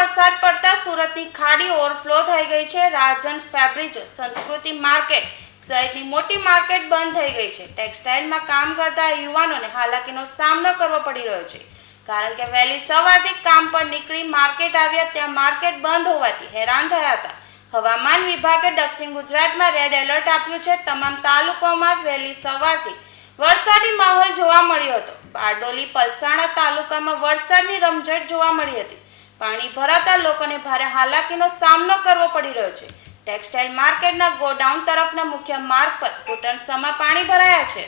વરસાદ પડતા સુરતની ખાડી ઓવરફ્લો થઈ ગઈ છે। રાજહંસ ફેબ્રિક સંસ્કૃતિ માર્કેટ સહિતની મોટી માર્કેટ બંધ થઈ ગઈ છે। ટેક્સટાઇલમાં કામ કરતા યુવાનોને હાલાકીનો સામનો કરવો પડી રહ્યો છે, કારણ કે વહેલી સવારથી કામ પર નીકળી માર્કેટ આવ્યા ત્યાં માર્કેટ બંધ હોવાથી હેરાન થયા હતા। હવામાન વિભાગે દક્ષિણ ગુજરાતમાં રેડ એલર્ટ આપ્યું છે। તમામ તાલુકાઓમાં વહેલી સવારથી વરસાદી માહોલ જોવા મળ્યો હતો। બારડોલી પલસાણા તાલુકામાં વરસાદની રમઝટ જોવા મળી હતી। પાણી ભરાતા લોકોને ભારે હાલાકીનો સામનો કરવો પડી રહ્યો છે। ટેક્સટાઇલ માર્કેટના ગોડાઉન તરફના મુખ્ય માર્ગ પર ઘૂંટણસમાં પાણી ભરાયા છે।